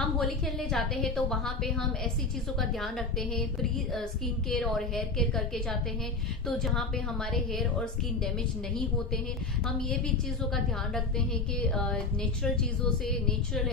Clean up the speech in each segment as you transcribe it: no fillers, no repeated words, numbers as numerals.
हम होली खेलने जाते हैं तो वहां पे हम ऐसी चीजों का ध्यान रखते हैं, प्री स्किन केयर और हेयर केयर करके जाते हैं, तो जहाँ पे हमारे हेयर और स्किन डैमेज नहीं होते हैं। हम ये भी चीजों का ध्यान रखते हैं कि नेचुरल चीजों से, नेचुरल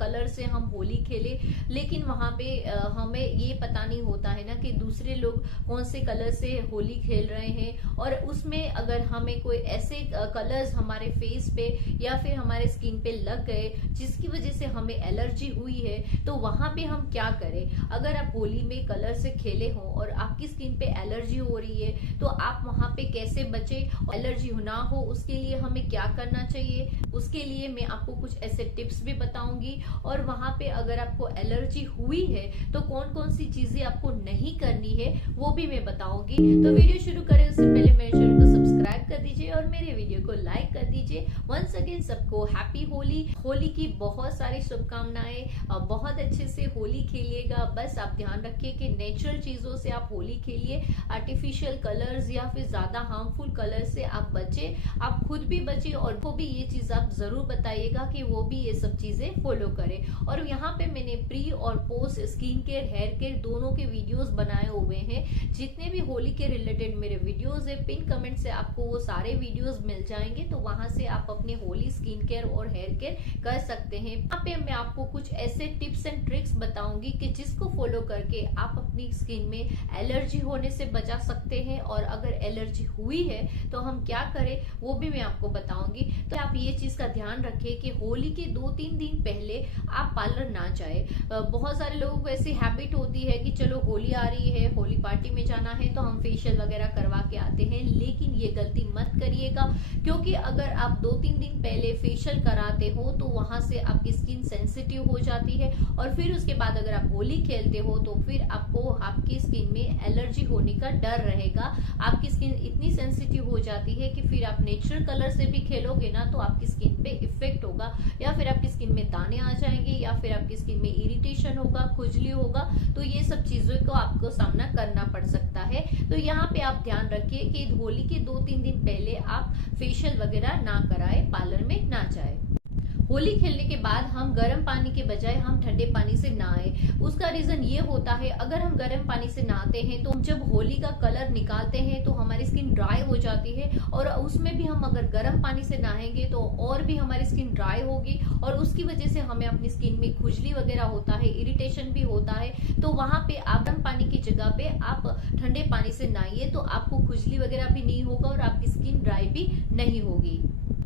कलर से हम होली खेले। लेकिन वहां पे हमें ये पता नहीं होता है ना कि दूसरे लोग कौन से कलर से होली खेल रहे हैं, और उसमें अगर हमें कोई ऐसे कलर्स हमारे फेस पे या फिर हमारे स्किन पे लग गए जिसकी वजह से हमें एलर्जी हुई है, तो वहां पे हम क्या करें। अगर आप होली में कलर से खेले हो और आपकी स्किन पे एलर्जी हो रही है तो आप वहां पे कैसे बचे, एलर्जी ना हो उसके लिए हमें क्या करना चाहिए, उसके लिए मैं आपको कुछ ऐसे टिप्स भी बताऊंगी। और वहां पे अगर आपको एलर्जी हुई है तो कौन कौन सी चीजें आपको नहीं करनी है वो भी मैं बताऊंगी। तो वीडियो शुरू करें उससे पहले मेरे चैनल को सब्सक्राइब कर दीजिए और मेरे वीडियो को लाइक कर दीजिए। वंस अगेन सबको हैप्पी होली। होली की बहुत सारी शुभकामनाएं। बहुत अच्छे से होली खेलिएगा। बस आप ध्यान रखिए कि नेचुरल चीजों से आप होली खेलिए, आर्टिफिशियल कलर्स या फिर ज्यादा हार्मफुल कलर से आप बचे, आप खुद भी बचे और को भी ये चीज आप जरूर बताइएगा कि वो भी ये सब चीजें फॉलो करें। और यहाँ पे मैंने प्री और post skin care, hair care दोनों के वीडियोस बनाए हुए हैं। जितने भी होली के रिलेटेड मेरे वीडियोस है, पिन कमेंट से आपको वो सारे वीडियोस मिल जाएंगे, तो वहां से आप अपने होली स्किन केयर और हेयर केयर कर सकते हैं। यहाँ पे मैं आपको कुछ ऐसे टिप्स एंड ट्रिक्स बताऊंगी कि जिसको फॉलो करके आप अपनी स्किन में एलर्जी होने से बचा सकते हैं, और अगर एलर्जी हुई है तो हम क्या करें वो भी मैं आपको बताऊंगी। तो आप ये चीज का ध्यान रखें कि होली के 2-3 दिन पहले आप पार्लर ना जाए। बहुत सारे लोगों को ऐसी हैबिट होती है कि चलो होली आ रही है, होली पार्टी में जाना है तो हम फेशियल वगैरह करवा के आते हैं, लेकिन ये गलती मत करिएगा। क्योंकि अगर आप 2-3 दिन पहले फेशियल कराते हो तो वहां से आपकी स्किन सेंसिटिव हो जाती है, और फिर उसके बाद अगर आप होली खेलते हो तो फिर आपको आपकी स्किन में एलर्जी होने का डर रहेगा। आपकी स्किन इतनी सेंसिटिव हो जाती है कि फिर आप नेचुरल कलर से भी खेलोगे ना तो आपकी स्किन पे इफेक्ट होगा, या फिर आपकी स्किन में दाने आ जाएंगे, या फिर आपकी स्किन में इरिटेशन होगा, खुजली होगा। तो ये सब चीजों को आपको सामना करना पड़ सकता है। तो यहाँ पे आप ध्यान रखिए कि होली के 2-3 दिन पहले आप फेशियल वगैरह ना कराए, पार्लर में ना जाए। होली खेलने के बाद हम गर्म पानी के बजाय हम ठंडे पानी से नहाए। उसका रीजन ये होता है, अगर हम गर्म पानी से नहाते हैं तो जब होली का कलर निकालते हैं तो हमारी स्किन ड्राई हो जाती है, और उसमें भी हम अगर गर्म पानी से नहाएंगे तो और भी हमारी स्किन ड्राई होगी, और उसकी वजह से हमें अपनी स्किन में खुजली वगैरह होता है, इरिटेशन भी होता है। तो वहां पे आप गर्म पानी की जगह पे आप ठंडे पानी से नहाइए, तो आपको खुजली वगैरह भी नहीं होगा और आपकी स्किन ड्राई भी नहीं होगी।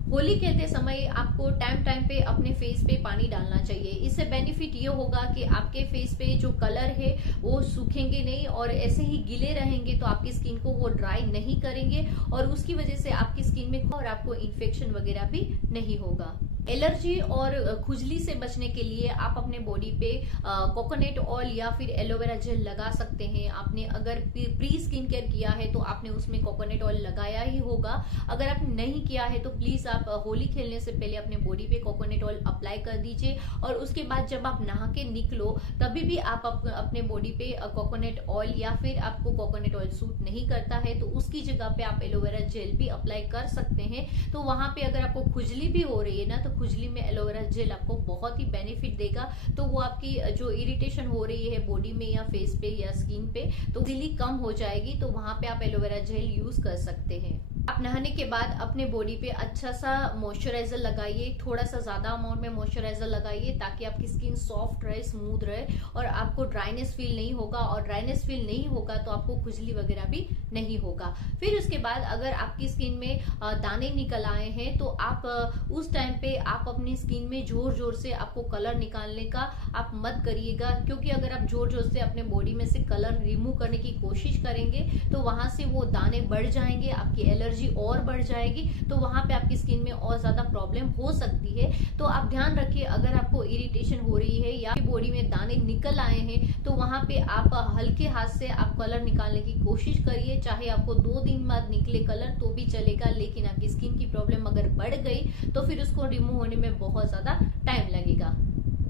होली खेलते समय आपको टाइम टाइम पे अपने फेस पे पानी डालना चाहिए। इससे बेनिफिट ये होगा कि आपके फेस पे जो कलर है वो सूखेंगे नहीं, और ऐसे ही गिले रहेंगे तो आपकी स्किन को वो ड्राई नहीं करेंगे, और उसकी वजह से आपकी स्किन में और आपको इन्फेक्शन वगैरह भी नहीं होगा। एलर्जी और खुजली से बचने के लिए आप अपने बॉडी पे कोकोनट ऑयल या फिर एलोवेरा जेल लगा सकते हैं। आपने अगर प्री स्किन केयर किया है तो आपने उसमें कोकोनट ऑयल लगाया ही होगा। अगर आपने नहीं किया है तो प्लीज आप होली खेलने से पहले अपने बॉडी पे कोकोनट ऑयल अप्लाई कर दीजिए, और उसके बाद जब आप नहा के निकलो तभी भी आप अपने बॉडी पे कोकोनट ऑयल, या फिर आपको कोकोनट ऑयल सूट नहीं करता है तो उसकी जगह पे आप एलोवेरा जेल भी अप्लाई कर सकते हैं। तो वहां पे अगर आपको खुजली भी हो रही है ना, तो खुजली में एलोवेरा जेल आपको बहुत ही बेनिफिट देगा। तो वो आपकी जो इरिटेशन हो रही है बॉडी में या फेस पे या स्किन पे, तो इजीली कम हो जाएगी। तो वहां पे आप एलोवेरा जेल यूज कर सकते हैं। आप नहाने के बाद अपने बॉडी पे अच्छा सा मॉइस्चराइजर लगाइए, थोड़ा सा ज्यादा अमाउंट में मॉइस्चराइजर लगाइए, ताकि आपकी स्किन सॉफ्ट रहे, स्मूथ रहे, और आपको ड्राइनेस फील नहीं होगा। और ड्राइनेस फील नहीं होगा तो आपको खुजली वगैरह भी नहीं होगा। फिर उसके बाद अगर आपकी स्किन में दाने निकल आए हैं तो आप उस टाइम पे आप अपनी स्किन में जोर जोर से आपको कलर निकालने का आप मत करिएगा, क्योंकि अगर आप जोर जोर से अपने बॉडी में से कलर रिमूव करने की कोशिश करेंगे तो वहां से वो दाने बढ़ जाएंगे, आपकी एलर्जी और बढ़ जाएगी, तो वहां पे आपकी स्किन में और ज्यादा प्रॉब्लम हो सकती है। तो आप ध्यान रखिए, अगर आपको इरिटेशन हो रही है या बॉडी में दाने निकल आए हैं तो वहां पे आप हल्के हाथ से आप कलर निकालने की कोशिश करिए। चाहे आपको 2 दिन बाद निकले कलर तो भी चलेगा, लेकिन आपकी स्किन की प्रॉब्लम अगर बढ़ गई तो फिर उसको रिमूव होने में बहुत ज्यादा टाइम लगेगा।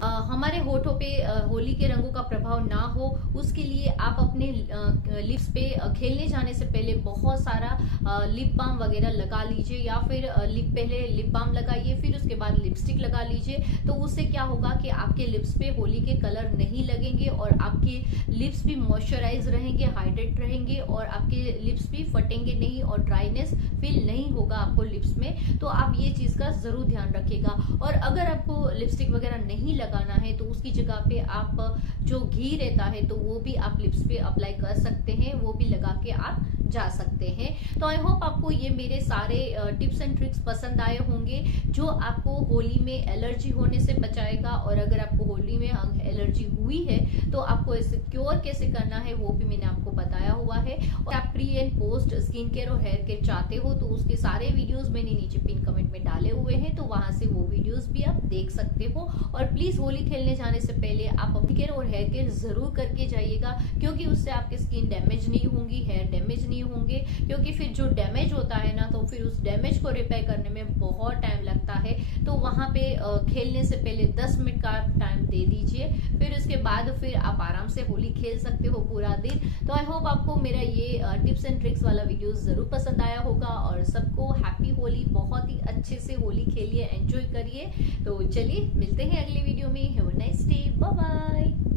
हमारे होठों पे होली के रंगों का प्रभाव ना हो, उसके लिए आप अपने लिप्स पे खेलने जाने से पहले बहुत सारा लिप बाम वगैरह लगा लीजिए, या फिर पहले लिप बाम लगाइए, फिर उसके बाद लिपस्टिक लगा लीजिए। तो उससे क्या होगा कि आपके लिप्स पे होली के कलर नहीं लगेंगे और आपके लिप्स भी मॉइस्चराइज रहेंगे, हाइड्रेट रहेंगे, और आपके लिप्स भी फटेंगे नहीं और ड्राइनेस फील नहीं होगा आपको लिप्स में। तो आप ये चीज का जरूर ध्यान रखिएगा। और अगर आपको लिपस्टिक वगैरह नहीं लगाना है तो उसकी जगह पे आप जो घी रहता है तो वो भी आप लिप्स पे अप्लाई कर सकते हैं, वो भी लगा के आप जा सकते हैं। तो आई होप आपको ये मेरे सारे टिप्स एंड ट्रिक्स पसंद आए होंगे, जो आपको होली में एलर्जी होने से बचाएगा। और अगर आपको होली में एलर्जी हुई है तो आपको इसे क्योर कैसे करना है वो भी मैंने आपको बताया हुआ है। और आप pre and post skin care और हेयर केयर चाहते हो तो उसके सारे वीडियोस मैंने नीचे पिन कमेंट में डाले हुए हैं, तो वहां से वो वीडियोस भी आप देख सकते हो। और प्लीज होली खेलने जाने से पहले आप अपनी केयर और हेयर केयर जरूर करके जाइएगा, क्योंकि उससे आपकी स्किन डैमेज नहीं होंगी, हेयर डैमेज नहीं होंगे। क्योंकि फिर जो डैमेज होता है ना, तो फिर उस डैमेज को रिपेयर करने में बहुत टाइम लगता है। तो वहां पे खेलने से पहले 10 मिनट का टाइम दे दीजिए, फिर उसके बाद फिर आप आराम से होली खेल सकते हो पूरा दिन। तो आई होप आपको मेरा ये टिप्स एंड ट्रिक्स वाला वीडियो जरूर पसंद आया होगा। और सबको हैप्पी होली, बहुत ही अच्छे से होली खेलिए, एंजॉय करिए। तो चलिए मिलते हैं अगले वीडियो में। Have a nice day, bye bye.